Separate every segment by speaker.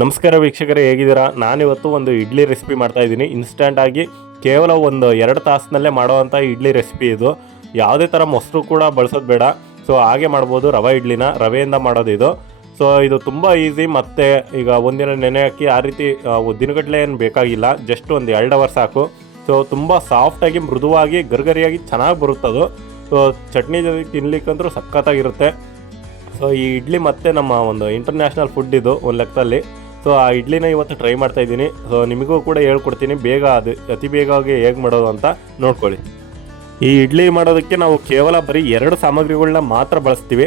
Speaker 1: ನಮಸ್ಕಾರ ವೀಕ್ಷಕರೇ, ಹೇಗಿದ್ದೀರಾ? ನಾನಿವತ್ತು ಒಂದು ಇಡ್ಲಿ ರೆಸಿಪಿ ಮಾಡ್ತಾ ಇದ್ದೀನಿ. ಆಗಿ ಕೇವಲ ಒಂದು ಎರಡು ತಾಸಿನಲ್ಲೇ ಮಾಡುವಂಥ ಇಡ್ಲಿ ರೆಸಿಪಿ ಇದು. ಯಾವುದೇ ಥರ ಮೊಸರು ಕೂಡ ಬಳಸೋದು ಬೇಡ. ಸೊ ಹಾಗೆ ಮಾಡ್ಬೋದು ರವೆ ಇಡ್ಲಿನ. ರವೆಯಿಂದ ಮಾಡೋದು ಇದು. ಸೊ ಇದು ತುಂಬ ಈಸಿ ಮತ್ತು ಈಗ ಒಂದಿನ ನೆನೆ ಹಾಕಿ ಆ ರೀತಿ ದಿನಗಟ್ಟಲೆ ಏನು ಬೇಕಾಗಿಲ್ಲ. ಜಸ್ಟ್ ಒಂದು ಎರಡು ಅವರ್ ಸಾಕು. ಸೊ ತುಂಬ ಸಾಫ್ಟಾಗಿ ಮೃದುವಾಗಿ, ಗರ್ಗರಿಯಾಗಿ ಚೆನ್ನಾಗಿ ಬರುತ್ತದು. ಸೊ ಚಟ್ನಿ ಜೊತೆ ತಿನ್ಲಿಕ್ಕಂದ್ರೂ ಸಖತ್ತಾಗಿರುತ್ತೆ. ಸೊ ಈ ಇಡ್ಲಿ ಮತ್ತೆ ನಮ್ಮ ಒಂದು ಇಂಟರ್ನ್ಯಾಷನಲ್ ಫುಡ್ ಇದು ಒಂದು ಲೆಕ್ಕದಲ್ಲಿ. ಸೊ, ಆ ಇಡ್ಲಿನ ಇವತ್ತು ಟ್ರೈ ಮಾಡ್ತಾ ಇದ್ದೀನಿ. ಸೊ ನಿಮಗೂ ಕೂಡ ಹೇಳ್ಕೊಡ್ತೀನಿ. ಬೇಗ ಅದು, ಅತಿ ಬೇಗವಾಗಿ ಹೇಗೆ ಮಾಡೋದು ಅಂತ ನೋಡ್ಕೊಳ್ಳಿ. ಈ ಇಡ್ಲಿ ಮಾಡೋದಕ್ಕೆ ನಾವು ಕೇವಲ ಬರೀ ಎರಡು ಸಾಮಗ್ರಿಗಳನ್ನ ಮಾತ್ರ ಬಳಸ್ತೀವಿ.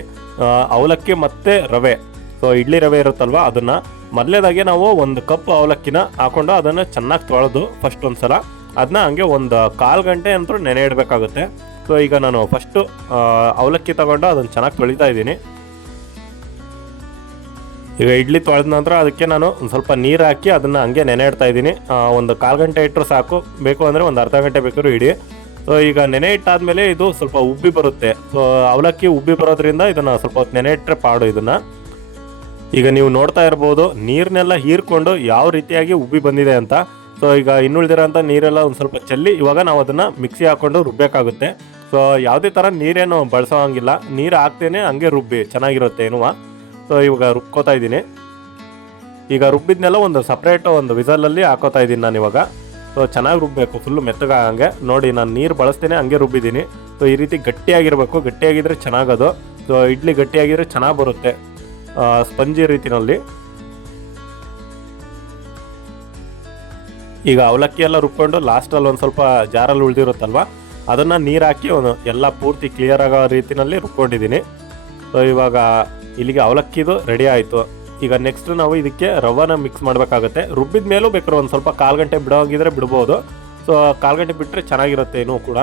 Speaker 1: ಅವಲಕ್ಕಿ ಮತ್ತು ರವೆ. ಸೊ ಇಡ್ಲಿ ರವೆ ಇರುತ್ತಲ್ವ, ಅದನ್ನು ಮೊದಲೇದಾಗೆ ನಾವು ಒಂದು ಕಪ್ ಅವಲಕ್ಕಿನ ಹಾಕೊಂಡು ಅದನ್ನು ಚೆನ್ನಾಗಿ ತೊಳೆದು ಫಸ್ಟ್ ಒಂದು ಸಲ ಅದನ್ನ ಹಂಗೆ ಒಂದು ಕಾಲು ಗಂಟೆ ಅಂತೂ ನೆನೆ ಇಡಬೇಕಾಗುತ್ತೆ. ಸೊ ಈಗ ನಾನು ಫಸ್ಟು ಅವಲಕ್ಕಿ ತಗೊಂಡು ಅದನ್ನು ಚೆನ್ನಾಗಿ ತೊಳಿತಾ ಇದ್ದೀನಿ. ಈಗ ಇಡ್ಲಿ ತೊಳೆದ ನಂತರ ಅದಕ್ಕೆ ನಾನು ಒಂದು ಸ್ವಲ್ಪ ನೀರು ಹಾಕಿ ಅದನ್ನು ಹಂಗೆ ನೆನೆ ಇಡ್ತಾ ಇದ್ದೀನಿ. ಒಂದು ಕಾಲು ಗಂಟೆ ಇಟ್ಟರು ಸಾಕು. ಬೇಕು ಅಂದರೆ ಒಂದು ಅರ್ಧ ಗಂಟೆ ಬೇಕಾದ್ರೂ ಇಡಿ. ಸೊ ಈಗ ನೆನೆ ಇಟ್ಟಾದಮೇಲೆ ಇದು ಸ್ವಲ್ಪ ಉಬ್ಬಿ ಬರುತ್ತೆ. ಸೊ ಅವಲಕ್ಕಿ ಉಬ್ಬಿ ಬರೋದ್ರಿಂದ ಇದನ್ನು ಸ್ವಲ್ಪ ಹೊತ್ತು ನೆನೆ ಇಟ್ಟರೆ ಪಾಡು ಇದನ್ನು. ಈಗ ನೀವು ನೋಡ್ತಾ ಇರ್ಬೋದು ನೀರನ್ನೆಲ್ಲ ಹೀರ್ಕೊಂಡು ಯಾವ ರೀತಿಯಾಗಿ ಉಬ್ಬಿ ಬಂದಿದೆ ಅಂತ. ಸೊ ಈಗ ಇನ್ನುಳಿದಿರೋಂಥ ನೀರೆಲ್ಲ ಒಂದು ಸ್ವಲ್ಪ ಚೆಲ್ಲಿ, ಇವಾಗ ನಾವು ಅದನ್ನು ಮಿಕ್ಸಿ ಹಾಕ್ಕೊಂಡು ರುಬ್ಬಬೇಕಾಗುತ್ತೆ ಸೊ ಯಾವುದೇ ಥರ ನೀರೇನು ಬಳಸೋ ಹಂಗಿಲ್ಲ. ನೀರು ಹಾಕ್ತೇನೆ, ಹಂಗೆ ರುಬ್ಬಿ. ಚೆನ್ನಾಗಿರುತ್ತೆ, ಏನುವ? ಸೊ ಇವಾಗ ರುಬ್ಕೋತಾ ಇದ್ದೀನಿ. ಈಗ ರುಬ್ಬಿದ್ನೆಲ್ಲ ಒಂದು ಸಪ್ರೇಟ್ ಒಂದು ವಿಸಲಲ್ಲಿ ಹಾಕೋತಾ ಇದ್ದೀನಿ ನಾನು ಇವಾಗ. ಸೊ ಚೆನ್ನಾಗಿ ರುಬ್ಬಬೇಕು ಫುಲ್ಲು ಮೆತ್ತಗಾಗಂಗೆ ನೋಡಿ, ನಾನು ನೀರು ಬಳಸ್ತೇನೆ ಹಂಗೆ ರುಬ್ಬಿದ್ದೀನಿ. ಸೊ ಈ ರೀತಿ ಗಟ್ಟಿಯಾಗಿರಬೇಕು, ಗಟ್ಟಿಯಾಗಿದ್ರೆ ಚೆನ್ನಾಗದು. ಸೊ ಇಡ್ಲಿ ಗಟ್ಟಿಯಾಗಿದ್ರೆ ಚೆನ್ನಾಗಿ ಬರುತ್ತೆ ಸ್ಪಂಜಿ ರೀತಿನಲ್ಲಿ. ಈಗ ಅವಲಕ್ಕಿ ಎಲ್ಲ ರುಬ್ಕೊಂಡು ಲಾಸ್ಟಲ್ಲಿ ಒಂದು ಸ್ವಲ್ಪ ಜಾರಲ್ಲಿ ಉಳಿದಿರುತ್ತಲ್ವ? ಅದನ್ನು ನೀರು ಹಾಕಿ ಒಂದು ಎಲ್ಲ ಪೂರ್ತಿ ಕ್ಲಿಯರ್ ಆಗೋ ರೀತಿಯಲ್ಲಿ ರುಬ್ಕೊಂಡಿದ್ದೀನಿ. ಸೊ ಇವಾಗ ಇಲ್ಲಿಗೆ ಅವಲಕ್ಕಿದು ರೆಡಿ ಆಯಿತು. ಈಗ ನೆಕ್ಸ್ಟ್ ನಾವು ಇದಕ್ಕೆ ರವಾನ ಮಿಕ್ಸ್ ಮಾಡಬೇಕಾಗುತ್ತೆ. ರುಬ್ಬಿದ ಮೇಲೂ ಬೇಕಾದ್ರೆ ಒಂದು ಸ್ವಲ್ಪ ಕಾಲು ಗಂಟೆ ಬಿಡೋಂಗಿದ್ರೆ ಬಿಡ್ಬೋದು. ಸೊ ಕಾಲು ಗಂಟೆ ಬಿಟ್ಟರೆ ಚೆನ್ನಾಗಿರುತ್ತೆ ಇನ್ನೂ ಕೂಡ.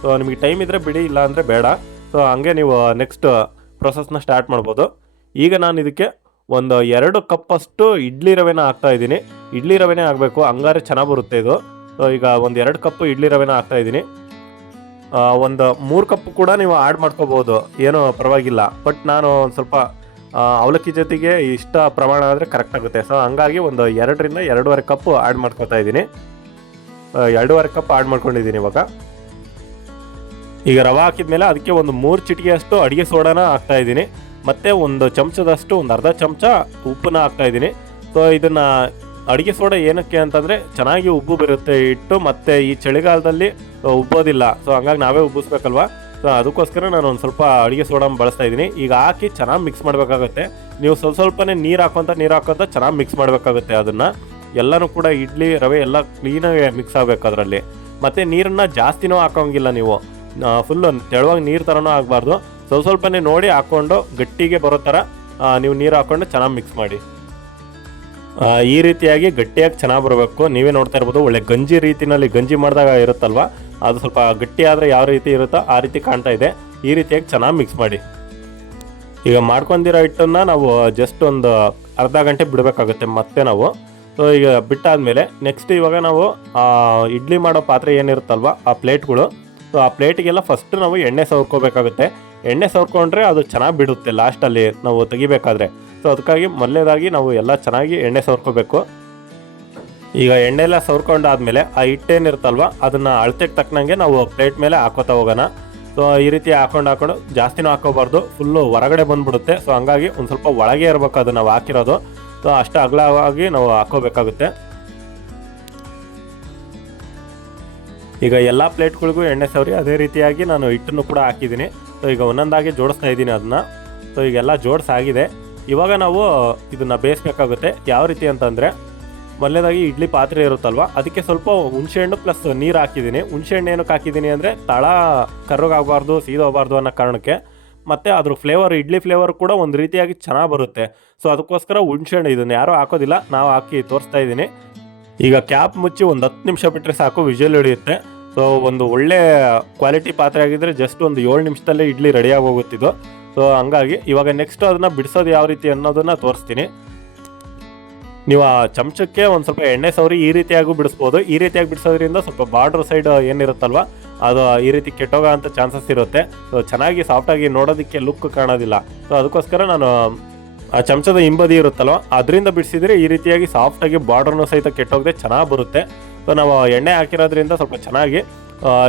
Speaker 1: ಸೊ ನಿಮಗೆ ಟೈಮ್ ಇದ್ದರೆ ಬಿಡಿ ಇಲ್ಲ ಅಂದರೆ ಬೇಡ. ಸೊ ಹಂಗೆ ನೀವು ನೆಕ್ಸ್ಟ್ ಪ್ರೊಸೆಸ್ನ ಸ್ಟಾರ್ಟ್ ಮಾಡ್ಬೋದು. ಈಗ ನಾನು ಇದಕ್ಕೆ ಒಂದು ಎರಡು ಕಪ್ಪಷ್ಟು ಇಡ್ಲಿ ರವೆನ ಹಾಕ್ತಾ ಇದ್ದೀನಿ. ಇಡ್ಲಿ ರವೆನೇ ಆಗಬೇಕು ಹಂಗಾರೆ ಚೆನ್ನಾಗಿ ಬರುತ್ತೆ ಇದು. ಸೊ ಈಗ ಒಂದು ಎರಡು ಕಪ್ ಇಡ್ಲಿ ರವೆನ ಹಾಕ್ತಾ ಇದ್ದೀನಿ. ಒಂದು ಮೂರು ಕಪ್ ಕೂಡ ನೀವು ಆ್ಯಡ್ ಮಾಡ್ಕೋಬೋದು. ಏನೂ ಪರವಾಗಿಲ್ಲ. ಬಟ್ ನಾನು ಒಂದು ಸ್ವಲ್ಪ ಅವಲಕ್ಕಿ ಜೊತೆಗೆ ಇಷ್ಟ ಪ್ರಮಾಣ ಆದರೆ ಕರೆಕ್ಟ್ ಆಗುತ್ತೆ. ಸೊ ಹಂಗಾಗಿ ಒಂದು ಎರಡರಿಂದ ಎರಡೂವರೆ ಕಪ್ ಆ್ಯಡ್ ಮಾಡ್ಕೊತಾ ಇದ್ದೀನಿ. ಎರಡೂವರೆ ಕಪ್ ಆ್ಯಡ್ ಮಾಡ್ಕೊಂಡಿದ್ದೀನಿ ಇವಾಗ. ಈಗ ರವೆ ಹಾಕಿದ್ಮೇಲೆ ಅದಕ್ಕೆ ಒಂದು ಮೂರು ಚಿಟಿಕೆಯಷ್ಟು ಅಡುಗೆ ಸೋಡಾನ ಹಾಕ್ತಾ ಇದ್ದೀನಿ. ಮತ್ತು ಒಂದು ಚಮಚದಷ್ಟು, ಒಂದು ಅರ್ಧ ಚಮಚ ಉಪ್ಪನ್ನ ಹಾಕ್ತಾ ಇದ್ದೀನಿ. ಸೊ ಇದನ್ನು ಅಡುಗೆ ಸೋಡಾ ಏನಕ್ಕೆ ಅಂತಂದರೆ ಚೆನ್ನಾಗಿ ಉಬ್ಬು ಬರುತ್ತೆ ಇಟ್ಟು ಮತ್ತು ಈ ಚಳಿಗಾಲದಲ್ಲಿ ಉಬ್ಬೋದಿಲ್ಲ. ಸೊ ಹಂಗಾಗಿ ನಾವೇ ಉಬ್ಬಿಸ್ಬೇಕಲ್ವಾ? ಸೊ ಅದಕ್ಕೋಸ್ಕರ ನಾನು ಒಂದು ಸ್ವಲ್ಪ ಅಡುಗೆ ಸೋಡಾ ಬಳಸ್ತಾ ಇದ್ದೀನಿ. ಈಗ ಹಾಕಿ ಚೆನ್ನಾಗಿ ಮಿಕ್ಸ್ ಮಾಡಬೇಕಾಗುತ್ತೆ. ನೀವು ಸ್ವಲ್ಪ ಸ್ವಲ್ಪನೇ ನೀರು ಹಾಕೋಂತ ನೀರು ಹಾಕೋಂತ ಚೆನ್ನಾಗಿ ಮಿಕ್ಸ್ ಮಾಡಬೇಕಾಗುತ್ತೆ ಅದನ್ನು. ಎಲ್ಲನೂ ಕೂಡ ಇಡ್ಲಿ, ರವೆ ಎಲ್ಲ ಕ್ಲೀನಾಗಿ ಮಿಕ್ಸ್ ಆಗಬೇಕು ಅದರಲ್ಲಿ. ಮತ್ತು ನೀರನ್ನು ಜಾಸ್ತಿನೂ ಹಾಕೋಂಗಿಲ್ಲ ನೀವು. ಫುಲ್ಲು ತೆಳುವಾಗಿ ನೀರು ಥರನೂ ಆಗಬಾರ್ದು. ಸ್ವಲ್ಪ ಸ್ವಲ್ಪನೇ ನೋಡಿ ಹಾಕ್ಕೊಂಡು ಗಟ್ಟಿಗೆ ಬರೋ ಥರ ನೀವು ನೀರು ಹಾಕ್ಕೊಂಡು ಚೆನ್ನಾಗಿ ಮಿಕ್ಸ್ ಮಾಡಿ. ಈ ರೀತಿಯಾಗಿ ಗಟ್ಟಿಯಾಗಿ ಚೆನ್ನಾಗಿ ಬರಬೇಕು. ನೀವೇ ನೋಡ್ತಾ ಇರ್ಬೋದು, ಒಳ್ಳೆ ಗಂಜಿ ರೀತಿನಲ್ಲಿ ಗಂಜಿ ಮಾಡಿದಾಗ ಇರುತ್ತಲ್ವ? ಅದು ಸ್ವಲ್ಪ ಗಟ್ಟಿ ಆದರೆ ಯಾವ ರೀತಿ ಇರುತ್ತೋ ಆ ರೀತಿ ಕಾಣ್ತಾ ಇದೆ. ಈ ರೀತಿಯಾಗಿ ಚೆನ್ನಾಗಿ ಮಿಕ್ಸ್ ಮಾಡಿ. ಈಗ ಮಾಡ್ಕೊಂಡಿರೋ ಹಿಟ್ಟನ್ನು ನಾವು ಜಸ್ಟ್ ಒಂದು ಅರ್ಧ ಗಂಟೆ ಬಿಡಬೇಕಾಗುತ್ತೆ ಮತ್ತೆ ನಾವು. ಸೊ ಈಗ ಬಿಟ್ಟಾದ್ಮೇಲೆ ನೆಕ್ಸ್ಟ್ ಇವಾಗ ನಾವು ಇಡ್ಲಿ ಮಾಡೋ ಪಾತ್ರೆ ಏನಿರುತ್ತಲ್ವ, ಆ ಪ್ಲೇಟ್ಗಳು ಸೊ ಆ ಪ್ಲೇಟಿಗೆಲ್ಲ ಫಸ್ಟ್ ನಾವು ಎಣ್ಣೆ ಸವರ್ಕೋಬೇಕಾಗುತ್ತೆ ಎಣ್ಣೆ ಸವರ್ಕೊಂಡ್ರೆ ಅದು ಚೆನ್ನಾಗಿ ಬಿಡುತ್ತೆ ಲಾಸ್ಟಲ್ಲಿ ನಾವು ತೆಗಿಬೇಕಾದ್ರೆ. ಸೊ ಅದಕ್ಕಾಗಿ ಮೊದಲೇದಾಗಿ ನಾವು ಎಲ್ಲ ಚೆನ್ನಾಗಿ ಎಣ್ಣೆ ಸವರ್ಕೋಬೇಕು. ಈಗ ಎಣ್ಣೆ ಎಲ್ಲ ಸವರ್ಕೊಂಡಾದ್ಮೇಲೆ ಆ ಹಿಟ್ಟೇನಿರುತ್ತಲ್ವ, ಅದನ್ನು ಅಳತೆಗೆ ತಕ್ಕನಂಗೆ ನಾವು ಪ್ಲೇಟ್ ಮೇಲೆ ಹಾಕೋತಾ ಹೋಗೋಣ. ಸೊ ಈ ರೀತಿ ಹಾಕೊಂಡು ಹಾಕೊಂಡು ಜಾಸ್ತಿನೂ ಹಾಕೋಬಾರ್ದು ಫುಲ್ಲು ಹೊರಗಡೆ ಬಂದುಬಿಡುತ್ತೆ. ಸೊ ಹಂಗಾಗಿ ಒಂದು ಸ್ವಲ್ಪ ಒಳಗೆ ಇರಬೇಕು ಅದು ನಾವು ಹಾಕಿರೋದು. ಸೊ ಅಷ್ಟು ಅಗಲವಾಗಿ ನಾವು ಹಾಕೋಬೇಕಾಗುತ್ತೆ ಈಗ ಎಲ್ಲ ಪ್ಲೇಟ್ಗಳಿಗೂ ಎಣ್ಣೆ ಸವರಿ, ಅದೇ ರೀತಿಯಾಗಿ ನಾನು ಹಿಟ್ಟನ್ನು ಕೂಡ ಹಾಕಿದ್ದೀನಿ. ಸೊ ಈಗ ಒಂದೊಂದಾಗಿ ಜೋಡಿಸ್ತಾ ಇದ್ದೀನಿ ಅದನ್ನ. ಸೊ ಈಗೆಲ್ಲ ಜೋಡಿಸಾಗಿದೆ. ಇವಾಗ ನಾವು ಇದನ್ನು ಬೇಯಿಸ್ಬೇಕಾಗುತ್ತೆ. ಯಾವ ರೀತಿ ಅಂತಂದರೆ, ಮೊದಲನೇದಾಗಿ ಇಡ್ಲಿ ಪಾತ್ರೆ ಇರುತ್ತಲ್ವ, ಅದಕ್ಕೆ ಸ್ವಲ್ಪ ಹುಣಸೆಹಣ್ಣು ಪ್ಲಸ್ ನೀರು ಹಾಕಿದ್ದೀನಿ. ಹುಣಸೆಹಣ್ಣು ಏನಕ್ಕೆ ಹಾಕಿದ್ದೀನಿ ಅಂದರೆ, ತಳ ಕರ್ರಗಾಗಬಾರ್ದು, ಸೀದೋಗಬಾರ್ದು ಅನ್ನೋ ಕಾರಣಕ್ಕೆ. ಮತ್ತು ಅದ್ರ ಫ್ಲೇವರ್ ಇಡ್ಲಿ ಫ್ಲೇವರ್ ಕೂಡ ಒಂದು ರೀತಿಯಾಗಿ ಚೆನ್ನಾಗಿ ಬರುತ್ತೆ. ಸೊ ಅದಕ್ಕೋಸ್ಕರ ಹುಣಸೆಹಣ್ಣು ಇದನ್ನು ಯಾರೂ ಹಾಕೋದಿಲ್ಲ. ನಾವು ಹಾಕಿ ತೋರಿಸ್ತಾ ಇದ್ದೀನಿ. ಈಗ ಕ್ಯಾಪ್ ಮುಚ್ಚಿ ಒಂದು ಹತ್ತು ನಿಮಿಷ ಬಿಟ್ಟರೆ ಸಾಕು ವಿಜುವಲ್ ಹಿಡಿಯುತ್ತೆ. ಸೊ ಒಂದು ಒಳ್ಳೆ ಕ್ವಾಲಿಟಿ ಪಾತ್ರೆ ಆಗಿದ್ದರೆ ಜಸ್ಟ್ ಒಂದು ಏಳು ನಿಮಿಷದಲ್ಲೇ ಇಡ್ಲಿ ರೆಡಿಯಾಗಿ ಹೋಗುತ್ತಿದ್ದು ಸೊ ಹಂಗಾಗಿ ಇವಾಗ ನೆಕ್ಸ್ಟ್ ಅದನ್ನು ಬಿಡಿಸೋದು ಯಾವ ರೀತಿ ಅನ್ನೋದನ್ನು ತೋರಿಸ್ತೀನಿ. ನೀವು ಆ ಚಮಚಕ್ಕೆ ಒಂದು ಸ್ವಲ್ಪ ಎಣ್ಣೆ ಸವರಿ ಈ ರೀತಿಯಾಗೂ ಬಿಡಿಸ್ಬೋದು. ಈ ರೀತಿಯಾಗಿ ಬಿಡಿಸೋದ್ರಿಂದ ಸ್ವಲ್ಪ ಬಾರ್ಡ್ರ್ ಸೈಡ್ ಏನಿರುತ್ತಲ್ವ, ಅದು ಈ ರೀತಿ ಕೆಟ್ಟೋಗೋ ಅಂತ ಚಾನ್ಸಸ್ ಇರುತ್ತೆ. ಸೊ ಚೆನ್ನಾಗಿ ಸಾಫ್ಟಾಗಿ ನೋಡೋದಕ್ಕೆ ಲುಕ್ ಕಾಣೋದಿಲ್ಲ. ಸೊ ಅದಕ್ಕೋಸ್ಕರ ನಾನು ಆ ಚಮಚದ ಹಿಂಬದಿ ಇರುತ್ತಲ್ವ, ಅದರಿಂದ ಬಿಡಿಸಿದ್ರೆ ಈ ರೀತಿಯಾಗಿ ಸಾಫ್ಟಾಗಿ ಬಾರ್ಡರ್ನು ಸಹಿತ ಕೆಟ್ಟೋಗದೆ ಚೆನ್ನಾಗಿ ಬರುತ್ತೆ. ಸೊ ನಾವು ಎಣ್ಣೆ ಹಾಕಿರೋದ್ರಿಂದ ಸ್ವಲ್ಪ ಚೆನ್ನಾಗಿ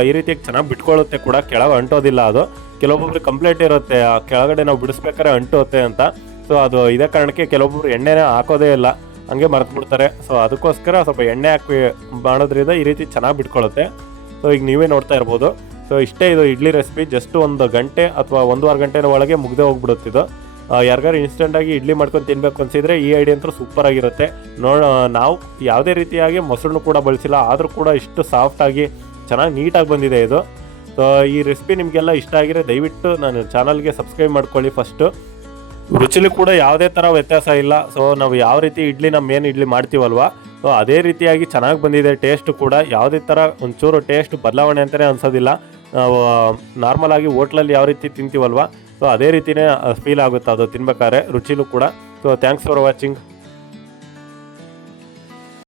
Speaker 1: ಈ ರೀತಿಯಾಗಿ ಚೆನ್ನಾಗಿ ಬಿಟ್ಕೊಳ್ಳುತ್ತೆ ಕೂಡ. ಕೆಳಗೆ ಅಂಟೋದಿಲ್ಲ ಅದು. ಕೆಲವೊಬ್ಬರು ಕಂಪ್ಲೇಂಟ್ ಇರುತ್ತೆ, ಆ, ಕೆಳಗಡೆ ನಾವು ಬಿಡಿಸ್ಬೇಕಾದ್ರೆ ಅಂಟುತ್ತೆ ಅಂತ. ಸೊ ಅದು ಇದೇ ಕಾರಣಕ್ಕೆ ಕೆಲವೊಬ್ಬರು ಎಣ್ಣೆನೇ ಹಾಕೋದೇ ಇಲ್ಲ. ಹಂಗೆ ಮರೆತು ಬಿಡ್ತಾರೆ ಸೊ ಅದಕ್ಕೋಸ್ಕರ ಸ್ವಲ್ಪ ಎಣ್ಣೆ ಹಾಕಿ ಮಾಡೋದ್ರಿಂದ ಈ ರೀತಿ ಚೆನ್ನಾಗಿ ಬಿಟ್ಕೊಳ್ಳುತ್ತೆ. ಸೊ ಈಗ ನೀವೇ ನೋಡ್ತಾ ಇರ್ಬೋದು. ಸೊ ಇಷ್ಟೇ ಇದು ಇಡ್ಲಿ ರೆಸಿಪಿ ಜಸ್ಟ್ ಒಂದು ಗಂಟೆ ಅಥವಾ ಒಂದೂವರೆ ಗಂಟೆನ ಒಳಗೆ ಮುಗ್ದೇ ಹೋಗ್ಬಿಡುತ್ತಿದ್ದು ಯಾರಿಗಾರು ಇನ್ಸ್ಟೆಂಟಾಗಿ ಇಡ್ಲಿ ಮಾಡ್ಕೊಂಡು ತಿನ್ಬೇಕು ಅನ್ಸಿದ್ರೆ ಈ ಐಡಿಯಾ ಅಂತೂ ಸೂಪರ್ ಆಗಿರುತ್ತೆ. ನೋಡ ನಾವು ಯಾವುದೇ ರೀತಿಯಾಗಿ ಮೊಸರನ್ನು ಕೂಡ ಬಳಸಿಲ್ಲ, ಆದರೂ ಕೂಡ ಇಷ್ಟು ಸಾಫ್ಟಾಗಿ ಚೆನ್ನಾಗಿ ನೀಟಾಗಿ ಬಂದಿದೆ ಇದು. ಸೊ ಈ ರೆಸಿಪಿ ನಿಮಗೆಲ್ಲ ಇಷ್ಟ ಆಗಿದ್ರೆ ದಯವಿಟ್ಟು ನಾನು ಚಾನಲ್ಗೆ ಸಬ್ಸ್ಕ್ರೈಬ್ ಮಾಡ್ಕೊಳ್ಳಿ ಫಸ್ಟು ರುಚಿಲಿ ಕೂಡ ಯಾವುದೇ ಥರ ವ್ಯತ್ಯಾಸ ಇಲ್ಲ. ಸೊ ನಾವು ಯಾವ ರೀತಿ ಇಡ್ಲಿ ನಮ್ಮ ಏನು ಇಡ್ಲಿ ಮಾಡ್ತೀವಲ್ವ? ಸೊ ಅದೇ ರೀತಿಯಾಗಿ ಚೆನ್ನಾಗಿ ಬಂದಿದೆ ಟೇಸ್ಟ್ ಕೂಡ. ಯಾವುದೇ ಥರ ಒಂಚೂರು ಟೇಸ್ಟ್ ಬದಲಾವಣೆ ಅಂತಲೇ ಅನ್ಸೋದಿಲ್ಲ. ನಾವು ನಾರ್ಮಲ್ ಆಗಿ ಹೋಟ್ಲಲ್ಲಿ ಯಾವ ರೀತಿ ತಿಂತೀವಲ್ವಾ? ಸೊ ಅದೇ ರೀತಿನೇ ಫೀಲ್ ಆಗುತ್ತೆ. ಅದು ತಿನ್ಬೇಕಾದ್ರೆ ರುಚಿಲೂ ಕೂಡ. So thanks for watching